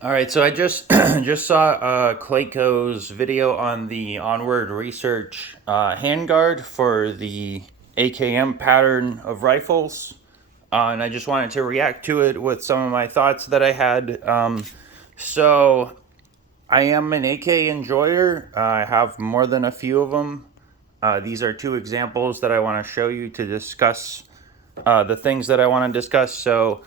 All right, so I just just saw Clayco's video on the Onward research handguard for the AKM pattern of rifles, and I just wanted to react to it with some of my thoughts that I had. So I am an AK enjoyer. I have more than a few of them. These are two examples that I want to show you to discuss the things that I want to discuss. So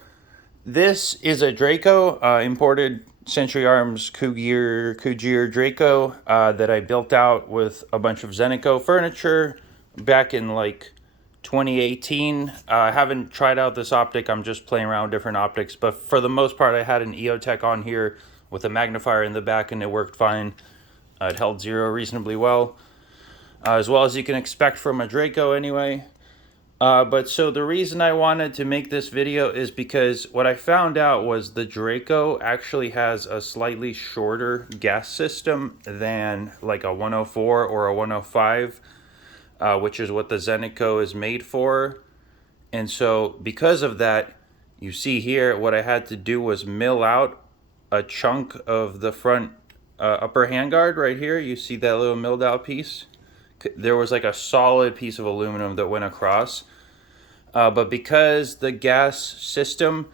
this is a Draco, imported Century Arms Kujir Draco that I built out with a bunch of ZENIT furniture back in like 2018. I haven't tried out this optic. I'm just playing around with different optics. But for the most part, I had an EOTech on here with a magnifier in the back and it worked fine. It held zero reasonably well as you can expect from a Draco anyway. But so the reason I wanted to make this video is because what I found out was the Draco actually has a slightly shorter gas system than like a 104 or a 105, which is what the ZENIT is made for. And so because of that, you see here, what I had to do was mill out a chunk of the front upper handguard right here. You see that little milled out piece? There was like a solid piece of aluminum that went across. But because the gas system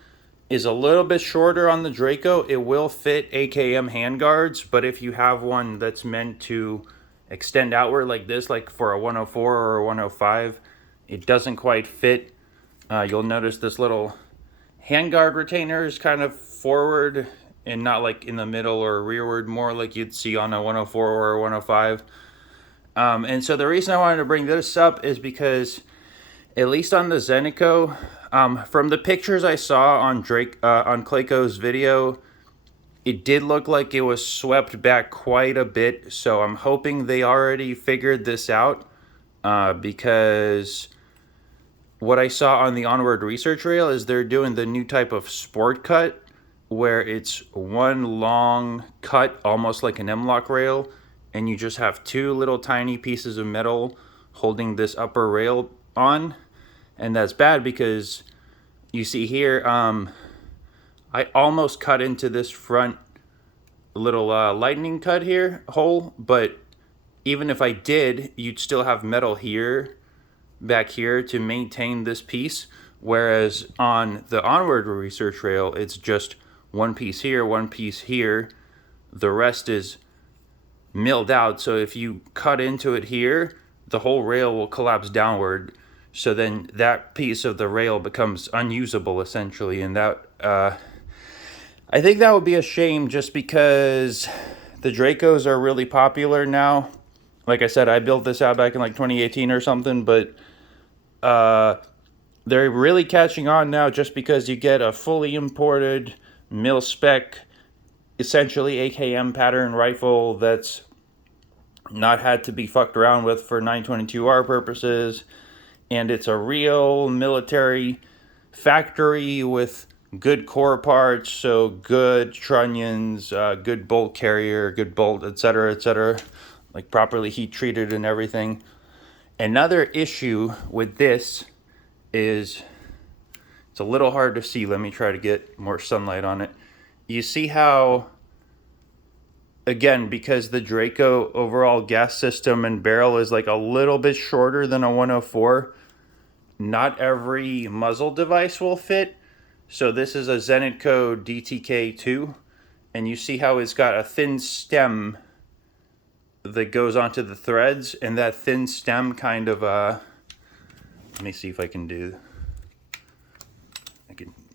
is a little bit shorter on the Draco, it will fit AKM handguards. But if you have one that's meant to extend outward like this, like for a 104 or a 105, it doesn't quite fit. You'll notice this little handguard retainer is kind of forward and not like in the middle or rearward, more like you'd see on a 104 or a 105. And so the reason I wanted to bring this up is because at least on the ZENIT, from the pictures I saw on on Clayco's video, it did look like it was swept back quite a bit. So I'm hoping they already figured this out, because what I saw on the Onward research rail is they're doing the new type of sport cut, where it's one long cut, almost like an M-LOK rail, and you just have two little tiny pieces of metal holding this upper rail on. And that's bad because you see here, I almost cut into this front little lightning cut here hole, but even if I did, you'd still have metal here, back here to maintain this piece. Whereas on the Onward research rail, it's just one piece here, one piece here. The rest is milled out. So if you cut into it here, the whole rail will collapse downward. So then that piece of the rail becomes unusable essentially, and that I think that would be a shame just because the Dracos are really popular now. Like I said, I built this out back in like 2018 or something, but they're really catching on now just because you get a fully imported mil spec, essentially AKM pattern rifle that's not had to be fucked around with for 922R purposes. And it's a real military factory with good core parts, so good trunnions, good bolt carrier, good bolt, etc., like properly heat treated and everything. Another issue with this is it's a little hard to see. Let me try to get more sunlight on it. You see how, again, because the Draco overall gas system and barrel is like a little bit shorter than a 104, not every muzzle device will fit. So this is a ZENIT DTK2, and you see how it's got a thin stem that goes onto the threads, and that thin stem kind of, let me see if I can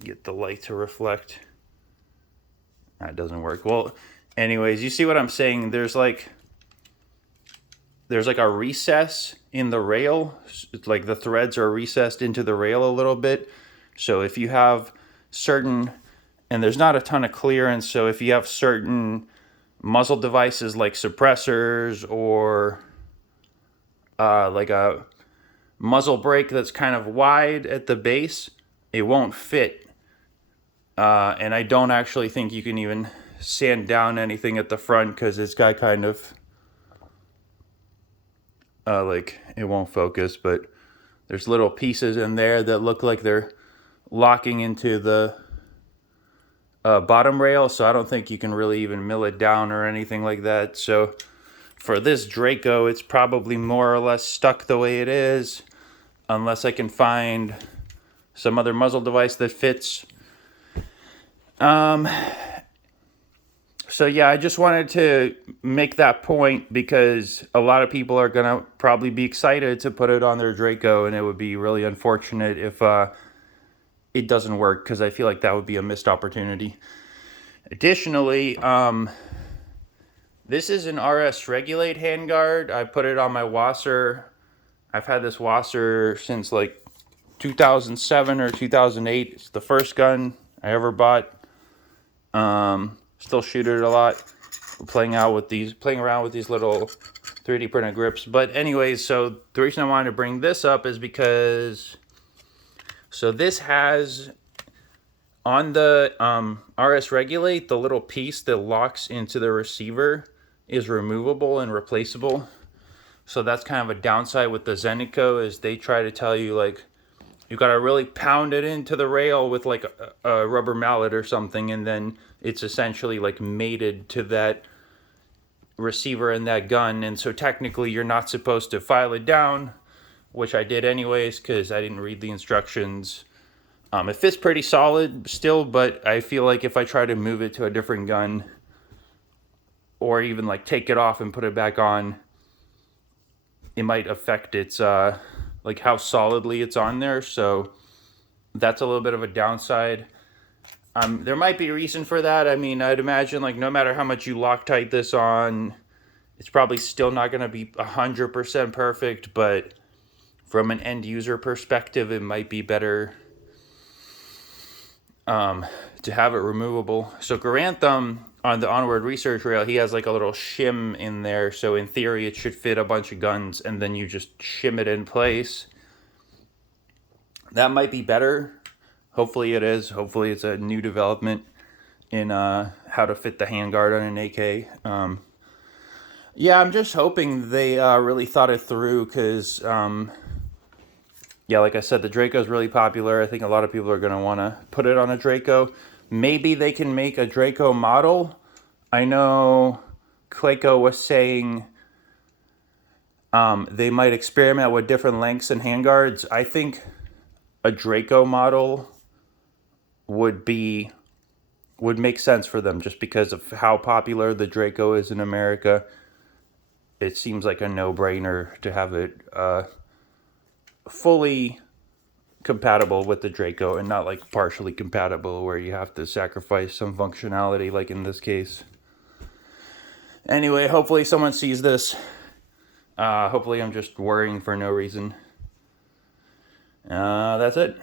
get the light to reflect. That doesn't work. Well, anyways, you see what I'm saying? There's like a recess in the rail. It's like the threads are recessed into the rail a little bit. So if you have certain, and there's not a ton of clearance, so if you have certain muzzle devices like suppressors or like a muzzle brake that's kind of wide at the base, it won't fit. And I don't actually think you can even sand down anything at the front because it's got kind of like, it won't focus, but there's little pieces in there that look like they're locking into the bottom rail, so I don't think you can really even mill it down or anything like that. So for this Draco, it's probably more or less stuck the way it is, unless I can find some other muzzle device that fits. So yeah, I just wanted to make that point because a lot of people are gonna probably be excited to put it on their Draco, and it would be really unfortunate if it doesn't work, because I feel like that would be a missed opportunity. Additionally, this is an RS Regulate handguard. I put it on my Wasser. I've had this Wasser since like 2007 or 2008. It's the first gun I ever bought. Still shoot it a lot. Playing around with these little 3D printed grips. But anyways, so the reason I wanted to bring this up is because this has on the RS Regulate, the little piece that locks into the receiver is removable and replaceable. So that's kind of a downside with the ZENIT, is they try to tell you like you gotta really pound it into the rail with like a rubber mallet or something, and then it's essentially like mated to that receiver and that gun. And so technically you're not supposed to file it down, which I did anyways because I didn't read the instructions. It fits pretty solid still, but I feel like if I try to move it to a different gun, or even like take it off and put it back on, it might affect its like how solidly it's on there. So that's a little bit of a downside. There might be a reason for that. I mean, I'd imagine like no matter how much you Loctite this on, it's probably still not going to be 100% perfect, but from an end user perspective, it might be better to have it removable. So Garand on the Onward research rail, he has like a little shim in there, so in theory it should fit a bunch of guns, and then you just shim it in place. That might be better. Hopefully it is. Hopefully it's a new development in how to fit the handguard on an AK. Yeah, I'm just hoping they really thought it through, because yeah, like I said, the Draco is really popular. I think a lot of people are going to want to put it on a Draco. Maybe they can make a Draco model. I know Clayco was saying they might experiment with different lengths and handguards. I think a Draco model would make sense for them, just because of how popular the Draco is in America. It seems like a no-brainer to have it fully compatible with the Draco, and not like partially compatible where you have to sacrifice some functionality like in this case. Anyway, hopefully someone sees this. Hopefully I'm just worrying for no reason. That's it.